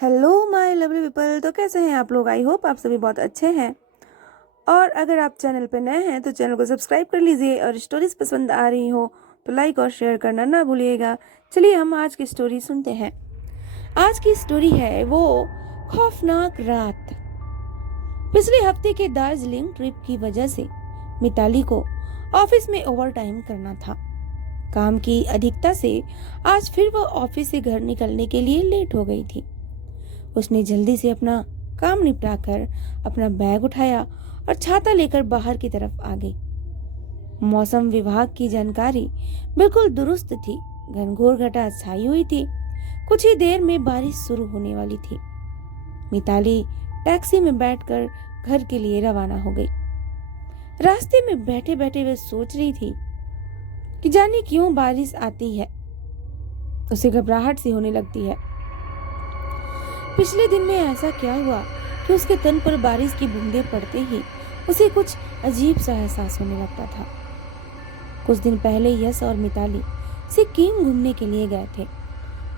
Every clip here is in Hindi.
Hello my lovely people. तो कैसे हैं आप लोग? आई होप आप सभी बहुत अच्छे हैं। और अगर आप चैनल पर नए हैं तो चैनल को सब्सक्राइब कर लीजिए और स्टोरीज पसंद आ रही हो तो लाइक और शेयर करना ना भूलिएगा। चलिए हम आज की स्टोरी सुनते हैं। आज की स्टोरी है वो खौफनाक रात। पिछले हफ्ते के दार्जिलिंग ट्रिप की वजह से मिताली को ऑफिस में ओवर टाइम करना था। काम की अधिकता से आज फिर वह ऑफिस से घर निकलने के लिए लेट हो गई थी। उसने जल्दी से अपना काम निपटाकर अपना बैग उठाया और छाता लेकर बाहर की तरफ आ गई। मौसम विभाग की जानकारी बिल्कुल दुरुस्त थी। घनघोर घटा छाई हुई थी। कुछ ही देर में बारिश शुरू होने वाली थी। मिताली टैक्सी में बैठकर घर के लिए रवाना हो गई। रास्ते में बैठे बैठे वह सोच रही थी कि जाने क्यों बारिश आती है, उसे घबराहट सी होने लगती है। पिछले दिन में ऐसा क्या हुआ कि उसके तन पर बारिश की बूंदें पड़ते ही उसे कुछ अजीब सा एहसास होने लगता था। कुछ दिन पहले यश और मिताली सिक्किम घूमने के लिए गए थे।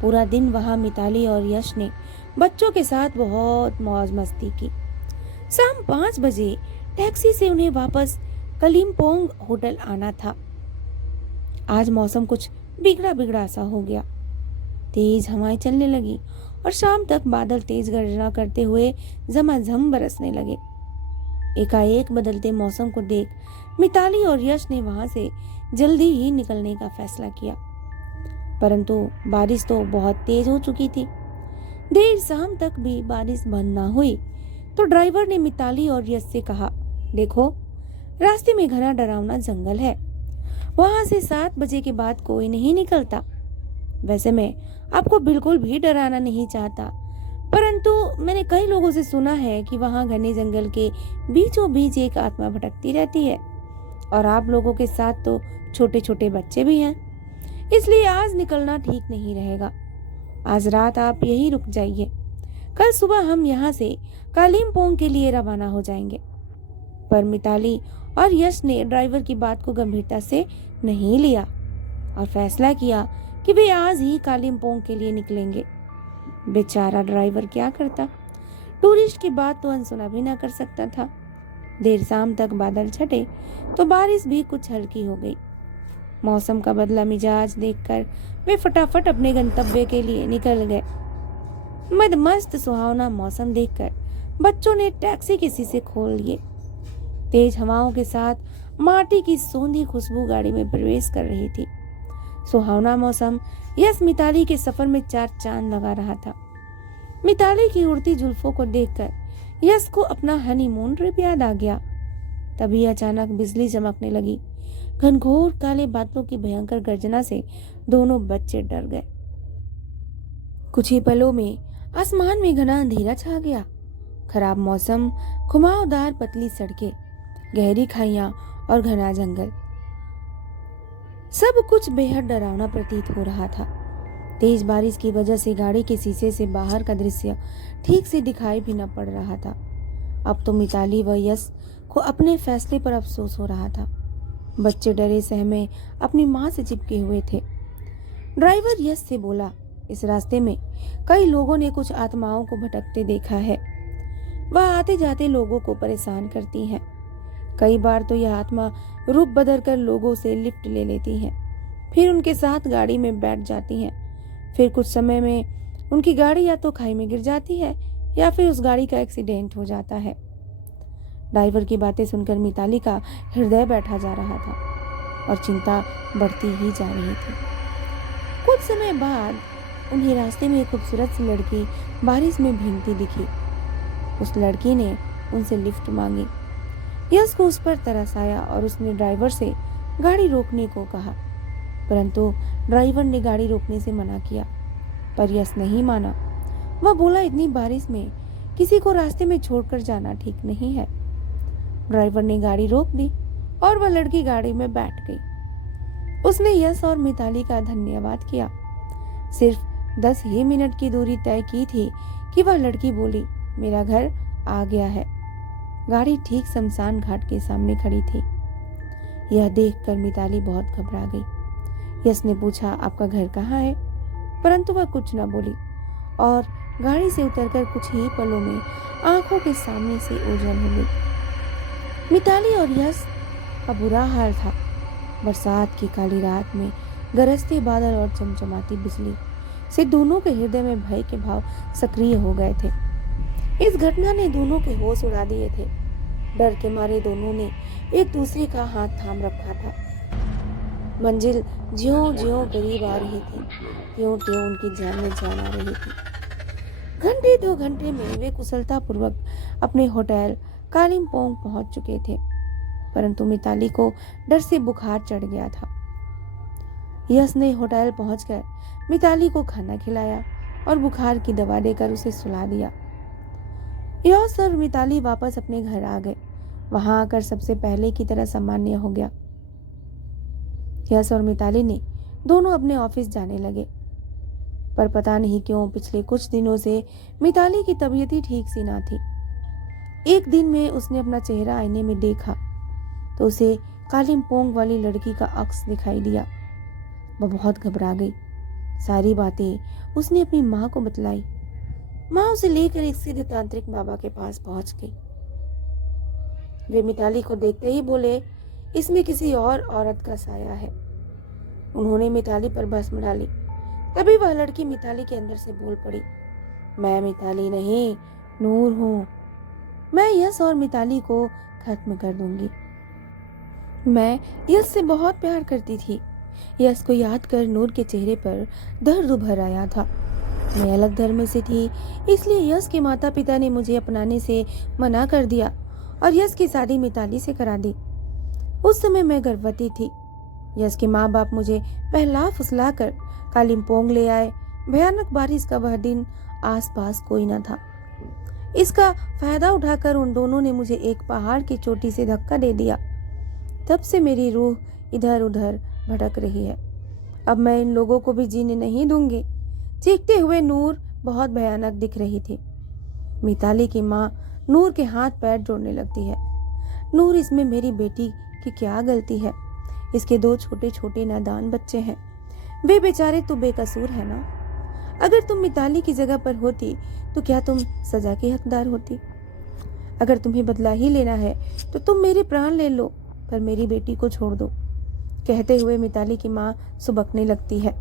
पूरा दिन वहां मिताली और यश ने बच्चों के साथ बहुत मौज मस्ती की। शाम 5 बजे टैक्सी से उन्हें वापस कलिम्पोंग होटल आना था। आज मौसम कुछ बिगड़ा बिगड़ा सा हो गया। तेज हवाएं चलने लगी और शाम तक बादल तेज गर्जना करते हुए झमाझम बरसने लगे। एकाएक बदलते मौसम को देख मिताली और यश ने वहां से जल्दी ही निकलने का फैसला किया, परंतु बारिश तो बहुत तेज हो चुकी थी। देर शाम तक भी बारिश बंद ना हुई तो ड्राइवर ने मिताली और यश से कहा, देखो रास्ते में घना डरावना जंगल है, वहां से 7 बजे के बाद कोई नहीं निकलता। वैसे मैं आपको बिल्कुल भी डराना नहीं चाहता, परंतु मैंने कई लोगों से सुना है कि वहां घने जंगल के बीचों बीच एक आत्मा भटकती रहती है और आप लोगों के साथ तो छोटे छोटे बच्चे भी हैं, इसलिए आज निकलना ठीक नहीं रहेगा। आज रात आप यहीं रुक जाइए, कल सुबह हम यहाँ से कालिम्पोंग के लिए रवाना हो जाएंगे। पर मिताली और यश ने ड्राइवर की बात को गंभीरता से नहीं लिया और फैसला किया कि वे आज ही कालिम्पोंग के लिए निकलेंगे। बेचारा ड्राइवर क्या करता, टूरिस्ट की बात तो अनसुना भी ना कर सकता था। देर शाम तक बादल छटे तो बारिश भी कुछ हल्की हो गई। मौसम का बदला मिजाज देखकर वे फटाफट अपने गंतव्य के लिए निकल गए। मदमस्त सुहावना मौसम देखकर बच्चों ने टैक्सी के शीशे खोल लिए। तेज हवाओं के साथ माटी की सोंधी खुशबू गाड़ी में प्रवेश कर रही थी। सुहावना मौसम यश मिताली के सफर में 4 चांद लगा रहा था। मिताली की उड़ती जुल्फों को देखकर यश को अपना हनीमून ट्रिप याद आ गया। तभी अचानक बिजली चमकने लगी। घनघोर काले बादलों की भयंकर गर्जना से दोनों बच्चे डर गए। कुछ ही पलों में आसमान में घना अंधेरा छा गया। खराब मौसम, घुमावदार पतली सड़कें, गहरी खाइयां और घना जंगल, सब कुछ बेहद डरावना प्रतीत हो रहा था। तेज बारिश की वजह से गाड़ी के शीशे से बाहर का दृश्य ठीक से दिखाई भी न पड़ रहा था। अब तो मिताली व यश को अपने फैसले पर अफसोस हो रहा था। बच्चे डरे सहमे अपनी माँ से चिपके हुए थे। ड्राइवर यश से बोला, इस रास्ते में कई लोगों ने कुछ आत्माओं को भटकते देखा है। वह आते जाते लोगों को परेशान करती हैं। कई बार तो यह आत्मा रूप बदल कर लोगों से लिफ्ट ले लेती हैं, फिर उनके साथ गाड़ी में बैठ जाती हैं। फिर कुछ समय में उनकी गाड़ी या तो खाई में गिर जाती है या फिर उस गाड़ी का एक्सीडेंट हो जाता है। ड्राइवर की बातें सुनकर मिताली का हृदय बैठा जा रहा था और चिंता बढ़ती ही जा रही थी। कुछ समय बाद उन्हें रास्ते में एक खूबसूरत सी लड़की बारिश में भीगती दिखी। उस लड़की ने उनसे लिफ्ट मांगी। यश को उस पर तरस आया और उसने ड्राइवर से गाड़ी रोकने को कहा, परंतु ड्राइवर ने गाड़ी रोकने से मना किया। पर यश नहीं माना। वह बोला, इतनी बारिश में किसी को रास्ते में छोड़कर जाना ठीक नहीं है। ड्राइवर ने गाड़ी रोक दी और वह लड़की गाड़ी में बैठ गई। उसने यश और मिताली का धन्यवाद किया। सिर्फ 10 ही मिनट की दूरी तय की थी कि वह लड़की बोली, मेरा घर आ गया है। गाड़ी ठीक शमशान घाट के सामने खड़ी थी। यह देखकर मिताली बहुत घबरा गई। यश ने पूछा, आपका घर कहाँ है? परंतु वह कुछ न बोली और गाड़ी से उतरकर कुछ ही पलों में आंखों के सामने से ओझल हो गई। मिताली और यश का बुरा हाल था। बरसात की काली रात में गरजते बादल और चमचमाती बिजली से दोनों के हृदय में भय के भाव सक्रिय हो गए थे। इस घटना ने दोनों के होश उड़ा दिए थे। डर के मारे दोनों ने एक दूसरे का हाथ थाम रखा था। मंजिल ज्यों-ज्यों करीब आ रही थी, त्यों-त्यों उनकी जान में जान आ रही थी। घंटे 2 घंटे में वे कुशलतापूर्वक अपने होटल कालिम्पोंग पहुंच चुके थे, परंतु मिताली को डर से बुखार चढ़ गया था। यश ने होटल पहुंचकर मिताली को खाना खिलाया और बुखार की दवा देकर उसे सुला दिया। यश और मिताली वापस अपने घर आ गए। वहां आकर सबसे पहले की तरह सामान्य हो गया। यश और मिताली ने दोनों अपने ऑफिस जाने लगे, पर पता नहीं क्यों पिछले कुछ दिनों से मिताली की तबीयत ही ठीक सी ना थी। एक दिन में उसने अपना चेहरा आईने में देखा तो उसे कालिम्पोंग वाली लड़की का अक्स दिखाई दिया। वह बहुत घबरा गई। सारी बातें उसने अपनी माँ को बतलाई। माँ उसे लेकर एक सीधे तांत्रिक बाबा के पास पहुंच गई। वे मिताली को देखते ही बोले, इसमें किसी और औरत का साया है। उन्होंने मिताली पर भस्म डाली। तभी वह लड़की मिताली के अंदर से बोल पड़ी, मैं मिताली नहीं, नूर हूँ। मैं यश और मिताली को खत्म कर दूंगी। मैं यश से बहुत प्यार करती थी। यश को याद कर नूर के चेहरे पर दर्द उभर आया था। मैं अलग धर्म से थी, इसलिए यश के माता पिता ने मुझे अपनाने से मना कर दिया और यश की शादी मिताली से करा दी। उस समय मैं गर्भवती थी। यश के माँ बाप मुझे पहला फुसला कर कालिम्पोंग ले आए। भयानक बारिश का वह दिन, आसपास कोई न था। इसका फायदा उठाकर उन दोनों ने मुझे एक पहाड़ की चोटी से धक्का दे दिया। तब से मेरी रूह इधर उधर भटक रही है। अब मैं इन लोगों को भी जीने नहीं दूंगी। चीखते हुए नूर बहुत भयानक दिख रही थी। मिताली की माँ नूर के हाथ पैर जोड़ने लगती है। नूर, इसमें मेरी बेटी की क्या गलती है? इसके 2 छोटे छोटे नादान बच्चे हैं। वे बेचारे तो बेकसूर है ना। अगर तुम मिताली की जगह पर होती तो क्या तुम सजा की हकदार होती? अगर तुम्हें बदला ही लेना है तो तुम मेरे प्राण ले लो, पर मेरी बेटी को छोड़ दो। कहते हुए मिताली की माँ सुबकने लगती है।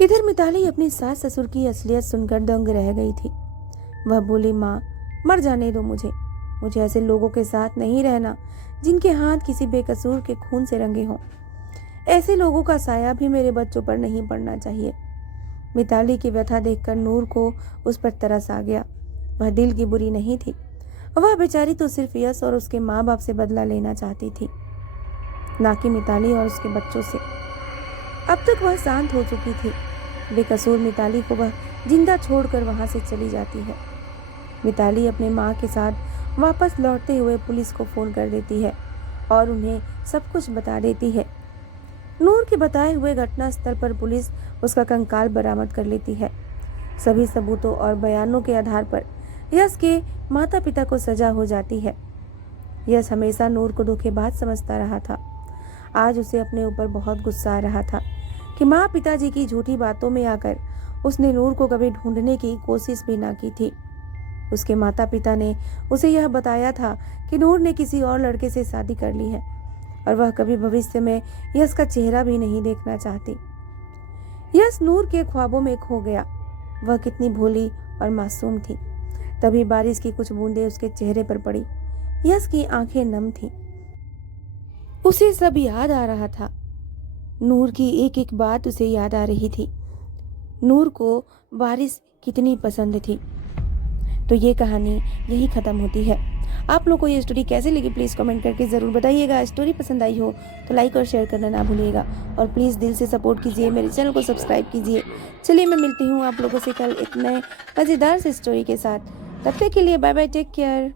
इधर मिताली अपनी सास ससुर की असलियत सुनकर दंग रह गई थी। वह बोली, माँ, मर जाने दो मुझे ऐसे लोगों के साथ नहीं रहना जिनके हाथ किसी बेकसूर के खून से रंगे हों। ऐसे लोगों का साया भी मेरे बच्चों पर नहीं पड़ना चाहिए। मिताली की व्यथा देखकर नूर को उस पर तरस आ गया। वह दिल की बुरी नहीं थी। वह बेचारी तो सिर्फ यश और उसके माँ बाप से बदला लेना चाहती थी, ना कि मिताली और उसके बच्चों से। अब तक वह शांत हो चुकी थी। बेकसूर मिताली को वह जिंदा छोड़कर वहां से चली जाती है। मिताली अपने माँ के साथ वापस लौटते हुए पुलिस को फोन कर देती है और उन्हें सब कुछ बता देती है। नूर के बताए हुए घटना स्थल पर पुलिस उसका कंकाल बरामद कर लेती है। सभी सबूतों और बयानों के आधार पर यश के माता पिता को सजा हो जाती है। यश हमेशा नूर को धोखेबाज समझता रहा था। आज उसे अपने ऊपर बहुत गुस्सा आ रहा था कि माँ पिताजी की झूठी बातों में आकर उसने नूर को कभी ढूंढने की कोशिश भी ना की थी। उसके माता पिता ने उसे यह बताया था कि नूर ने किसी और लड़के से शादी कर ली है और वह कभी भविष्य में यश का चेहरा भी नहीं देखना चाहती। यश नूर के ख्वाबों में खो गया। वह कितनी भोली और मासूम थी। तभी बारिश की कुछ बूंदें उसके चेहरे पर पड़ी। यश की आंखें नम थीं। उसे सब याद आ रहा था। नूर की एक एक बात उसे याद आ रही थी। नूर को बारिश कितनी पसंद थी। तो ये कहानी यही खत्म होती है। आप लोगों को ये स्टोरी कैसे लगी प्लीज़ कमेंट करके ज़रूर बताइएगा। स्टोरी पसंद आई हो तो लाइक और शेयर करना ना भूलिएगा और प्लीज़ दिल से सपोर्ट कीजिए, मेरे चैनल को सब्सक्राइब कीजिए। चलिए मैं मिलती हूँ आप लोगों से कल एक नए मज़ेदार से स्टोरी के साथ। तब तक के लिए बाय बाय, टेक केयर।